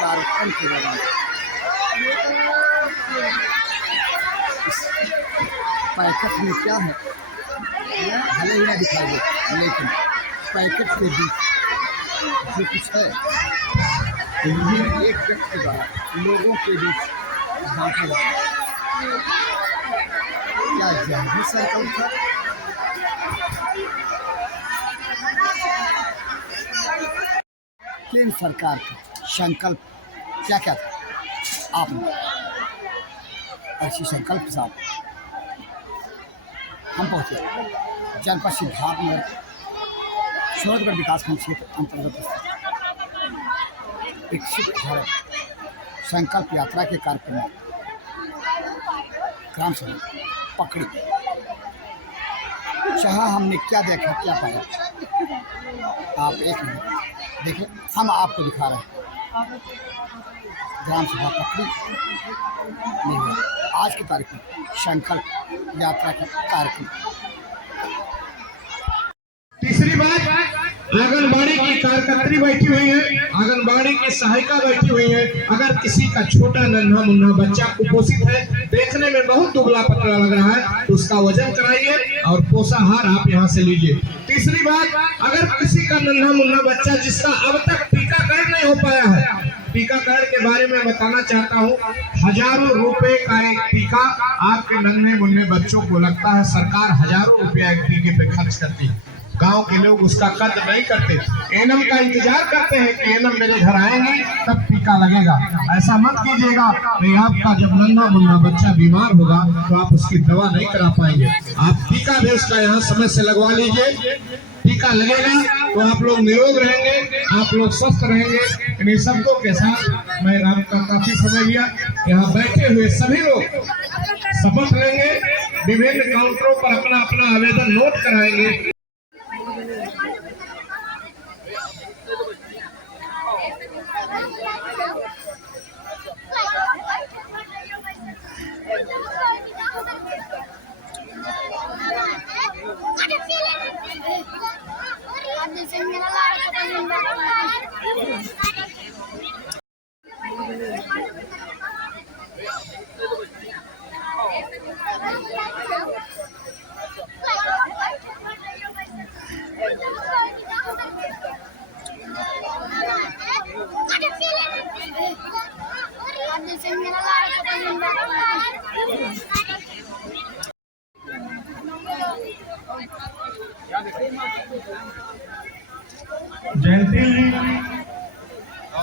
कार्यक्रम के दौरान पैकेट में क्या है भले ही ना दिखाई दे, लेकिन पैकेट के बीच जो कुछ है ये एक व्यक्ति द्वारा लोगों के बीच बांटा जाता है। क्या यह भी संकल्प था? केंद्र सरकार का संकल्प क्या क्या था? आपने ऐसी संकल्प के साथ हम पहुँचे जनपद सिद्धार्थनगर सोनगढ़ विकासखंड क्षेत्र अंतर्गत विकसित भारत संकल्प यात्रा के कार्यक्रम में ग्राम सभा पकड़ी। जहाँ हमने क्या देखा क्या पाया, आप एक मिनट देखिए, हम आपको दिखा रहे हैं। ग्राम सभा पकड़ी नहीं हुआ। आज की तारीख में संकल्प यात्रा का कार्यक्रम। तीसरी बात, आंगनबाड़ी की कार्यकर्त्री बैठी हुई है, आंगनबाड़ी की सहायिका बैठी हुई है। अगर किसी का छोटा नन्हा मुन्ना बच्चा कुपोषित है, देखने में बहुत दुबला पतला लग रहा है, तो उसका वजन कराइए और पोषाहार आप यहाँ से लीजिए। तीसरी बात, अगर किसी का नन्हा मुन्ना बच्चा जिसका अब तक टीकाकरण नहीं हो पाया है, टीकाकरण के बारे में बताना चाहता हूँ। हजारों रुपए का एक टीका आपके नन्हे मुन्ने बच्चों को लगता है। सरकार हजारों रुपया एक टीके पे खर्च करती है। गांव के लोग उसका कद्र नहीं करते, एनम का इंतजार करते हैं कि एनम मेरे घर आएंगे तब टीका लगेगा। ऐसा मत कीजिएगा कि आपका जब नन्हा मुन्ना बच्चा बीमार होगा तो आप उसकी दवा नहीं करा पाएंगे। आप टीका भी उसका यहाँ समय से लगवा लीजिए। टीका लगेगा तो आप लोग निरोग रहेंगे, आप लोग स्वस्थ रहेंगे। इन सबको के साथ मैं आपका काफी समय लिया। यहाँ बैठे हुए सभी लोग शपथ लेंगे, विभिन्न काउंटरों पर अपना अपना आवेदन नोट कराएंगे।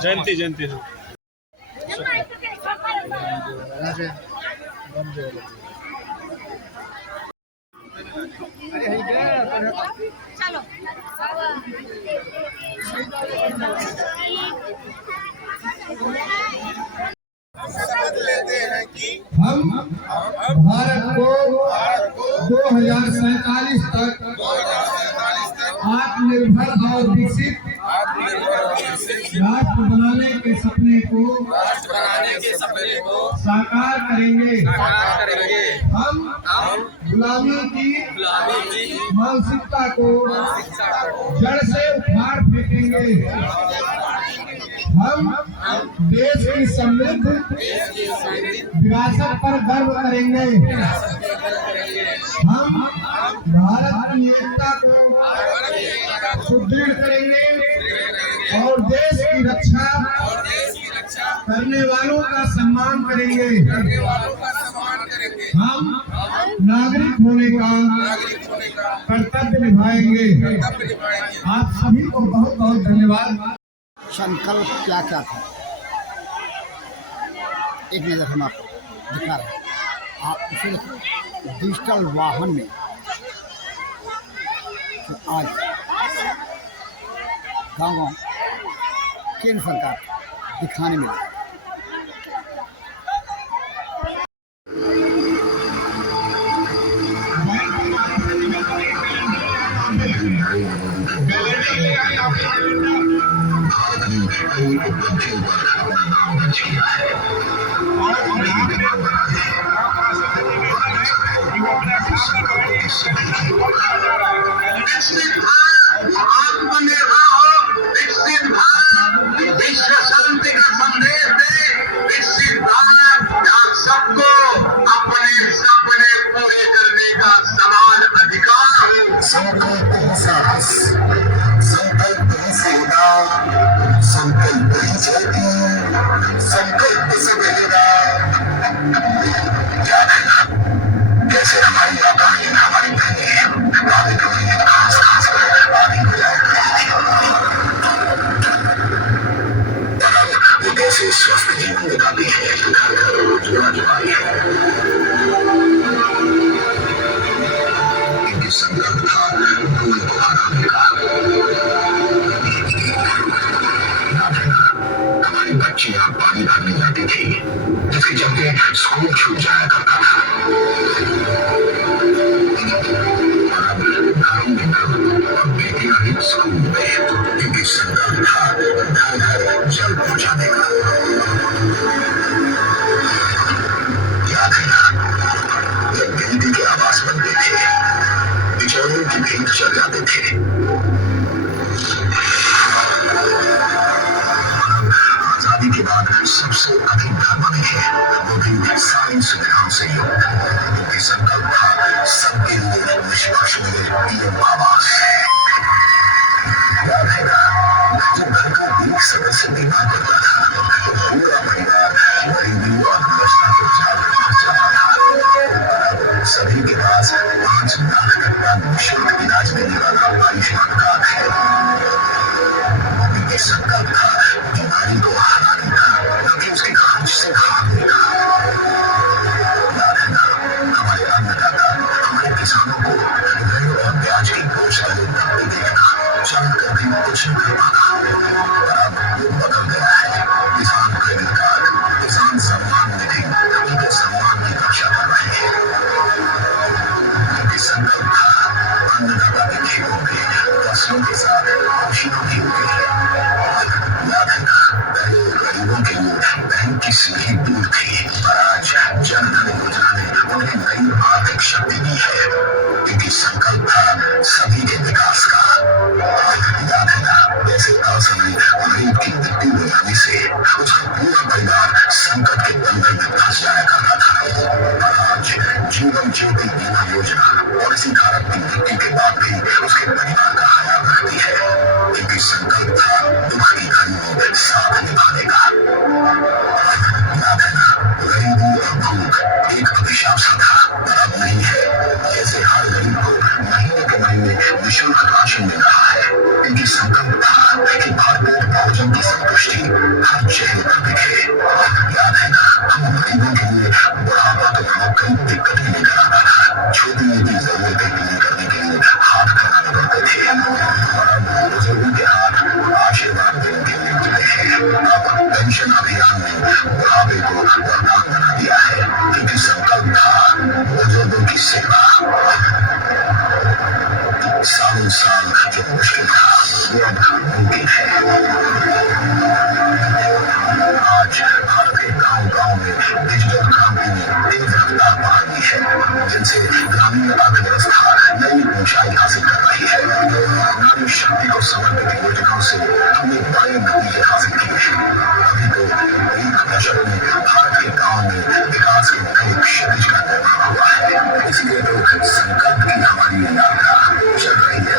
जयंती जयंती है। चलो लेते हैं कि हम भारत को 2047 तक आत्मनिर्भर और विकसित राष्ट्र बनाने के सपने को साकार करेंगे। हम गुलामी की मानसिकता को जड़ से उखाड़ फेंकेंगे। हम देश की समृद्ध विरासत पर गर्व करेंगे। हम भारत की एकता को सुदृढ़ करेंगे और देश की रक्षा करने वालों का सम्मान करेंगे। हम नागरिक होने का कर्तव्य निभाएंगे। आप सभी को बहुत बहुत धन्यवाद। संकल्प क्या क्या था, एक नज़र हम आपको दिखा रहे हैं। आप उसे डिजिटल वाहन में तो आज गाँव केंद्र सरकार दिखाने में आत्मनिर्भर विकसित भारत विश्व शांति का संदेश से स्वस्थ जीवन दिखाती है, घर घर उज्ज्वला जुबानी है। इनकी संकल्प था धूल को हराने का। हमारी बच्चियां पानी भरने जाती थी, जिसके चलते स्कूल छूट जाया करता था। और बेटियां भी स्कूल में, इनकी संकल्प था घर घर जल पहुंचाने का। याद है ना, जब गिनती के आवाज बनते थे, बिचौलियों की भीड़ चल जाते थे। आजादी के बाद सबसे अधिक घर बने हैं, वो भी सारी सुविधाओं से युक्त, क्योंकि संकल्प था सबके लिए निष्पक्ष मिले पीएम आवास। याद है ना, जब घर का एक सदस्य बीमार पड़ता था तो पूरा परिवार गरीबी और भ्रष्टाचार के जाल में फंस जाता था। सभी के पास 5 लाख तक का निःशुल्क इलाज देने वाला आयुष्मान कार्ड है। उनके संकल्प था बीमारी को हराने का, न कि उसके खर्च से हारने का। याद है ना, हमारे अन्नदाता, हमारे किसानों को ऋण और ब्याज की बोझ तले दबते देखना चल कर भी कुछ नहीं कर पाता। पर अब वो बदल गया है। किसान क्रेडिट कार्ड, किसान सम्मान निधि उनके सम्मान की रक्षा कर रहे हैं। उनकी संकल्प था अन्नदाता के खेतों में फसलों के साथ मशीनों की होगी। याद है ना, पहले गरीबों के लिए बैंक की सीढ़ी दूर थी, पर आज जनधन योजना ने उन्हें नई आर्थिक शक्ति दी है, क्योंकि संकल्प था सभी के विकास का। याद है ना, वैसे असमय गरीब की मृत्यु हो जाने से उसका पूरा परिवार संकट के दलदल में फंस जाया करता था। पर आज जीवन ज्योति बीमा योजना पॉलिसी धारक की मृत्यु के बाद भी उसके परिवार का ख्याल रखती है, क्योंकि संकल्प था दुख की घड़ी में साथ निभाने का। याद है ना, गरीबी और भूख एक अभिशाप सा था, पर अब नहीं है। जैसे हर गरीब को महीने के महीने निःशुल्क राशन मिल रहा है, क्योंकि संकल्प था कि भरपेट भोजन की संतुष्टि हर चेहरे पर दिखे। याद है ना, हम गरीबों के लिए बुढ़ापा तो मानो कई दिक्कतें लेकर आता था। छोटी मोटी जरूरतें पूरी करने के लिए हाथ फैलाने पड़ते थे, और अब बुजुर्गों के हाथ आशीर्वाद देने के लिए जुड़े हैं। अब पेंशन अभियान ने बुढ़ापे को वरदान बना दिया है, क्योंकि संकल्प था बुजुर्गों की सेवा। सालों साल जो मुश्किल था वो अब मुमकिन है। आज भारत के गांव-गांव में डिजिटल क्रांति ने तेज रफ्तार पकड़ ली है, जिनसे ग्रामीण अर्थव्यवस्था नई ऊंचाई हासिल कर रही है। नारी शक्ति को समर्पित योजनाओं से हमने बड़े नतीजे हासिल किए हैं। अभी तो एक दशक में भारत के गांव में विकास के नए क्षितिज का निर्माण हुआ है। इसलिए तो संकल्प की हमारी यात्रा चल रही है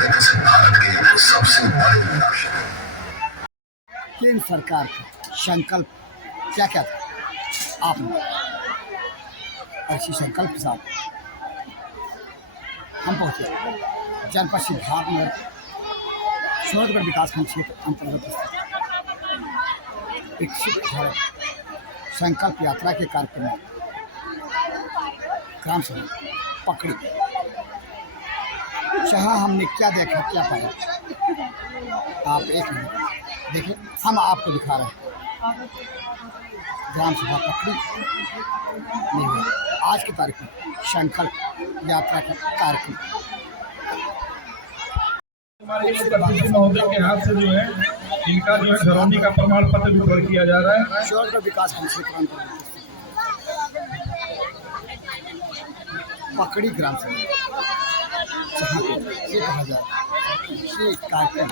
विकसित भारत के सबसे बड़े लक्ष्य। केंद्र सरकार का संकल्प क्या क्या था आपने, ऐसी संकल्प के साथ हम पहुंचे जनपद सिद्धार्थनगर सोनगढ़ विकासखंड क्षेत्र अंतर्गत विकसित भारत संकल्प यात्रा के कार्यक्रम में ग्राम सभा पकड़ी। जहाँ हमने क्या देखा क्या पाया, आप एक मिनट देखिए, हम आपको दिखा रहे हैं। ग्राम सभा पकड़ी नहीं हुआ। आज की तारीख में संकल्प यात्रा का कार्यक्रम महोदय के हाथ से जो है इनका जो है घरौनी का प्रमाण पत्र वितरण किया जा रहा है। सोनगढ़ विकासखंड क्षेत्र पकड़ी ग्राम सभा, जहाँ पे ये कहा जाए ये कार्यक्रम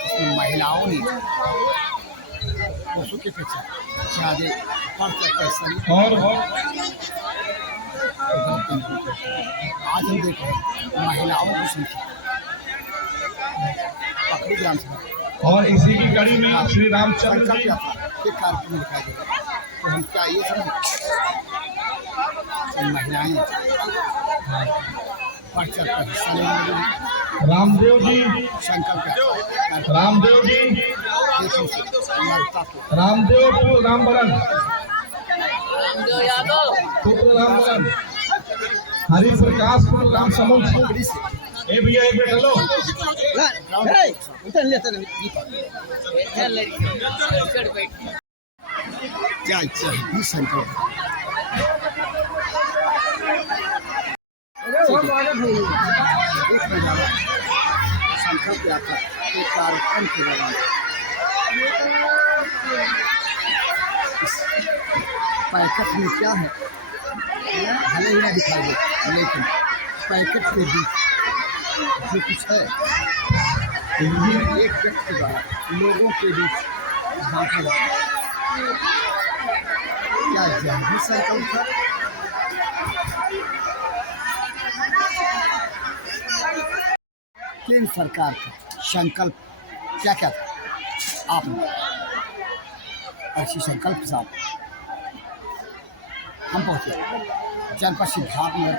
इसमें महिलाओं ने पुरुषों की अपेक्षा ज़्यादा बढ़ चढ़कर और आज हम देख रहे हैं महिलाओं की संख्या पकड़ी ग्राम सभा और इसी की कड़ी में श्री रामचंद्र संकल्प जी यात्रा के कार्यक्रम में दिखाई दे रहा है। तो हम क्या ये समझ महिलाएं बढ़ चढ़ कर हिस्सा लेने लगी, रामदेव जी, संकल्प यात्रा रामदेव जी, देशों से मानवता को रामदेव पुत्र रामबरन, पुत्र रामबरन, हरि प्रकाश पुत्र राम समुद्र। पकड़ी से ए भैया एक मिनट हेलो, क्या इच्छा है भी संकल्प एक नजारा संकल्प यात्रा के कार्यक्रम के दौरान इस पैकेट में क्या है भले ही ना दिखाई दे, लेकिन पैकेट के बीच जो कुछ है एक व्यक्ति द्वारा लोगों के बीच बांटा जाता है। क्या यह भी संकल्प था? केंद्र सरकार का संकल्प क्या क्या था? आपने ऐसी संकल्प के साथ हम पहुंचे जनपद सिद्धार्थनगर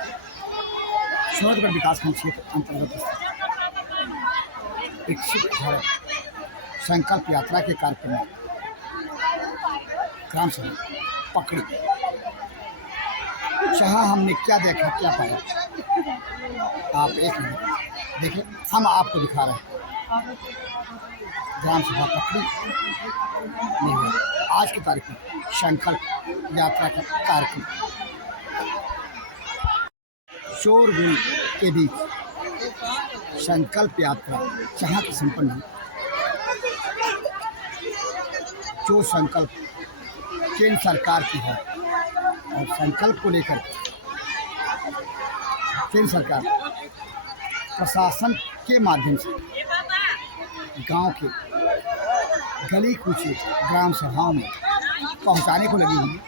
शोधगढ़ विकासखंड क्षेत्र अंतर्गत विकसित भारत संकल्प यात्रा के कार्यक्रम में ग्राम सभा पकड़ी। जहाँ हमने क्या देखा क्या पाया, आप एक मिनट देखिए, हम आपको दिखा रहे हैं। ग्राम सभा पकड़ी नहीं हुई। आज की तारीख में संकल्प यात्रा का कार्यक्रम शोरगुल के बीच संकल्प यात्रा जहाँ की संपन्न हुई। जो संकल्प केंद्र सरकार की है और संकल्प को लेकर केंद्र सरकार प्रशासन के माध्यम से गांव के गली कूचे ग्राम सभाओं में पहुंचाने को लगी हुई।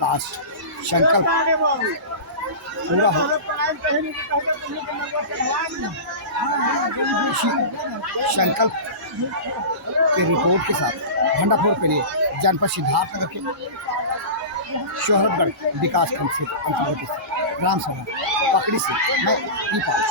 काश संकल्प पूरा हो। इसी संकल्प के रिपोर्ट के साथ भंडाफोड़ के लिए जनपद सिद्धार्थनगर के शोहरतगढ़ विकासखंड क्षेत्र अंतर्गत ग्राम सभा पकड़ी से मैं ई पाल।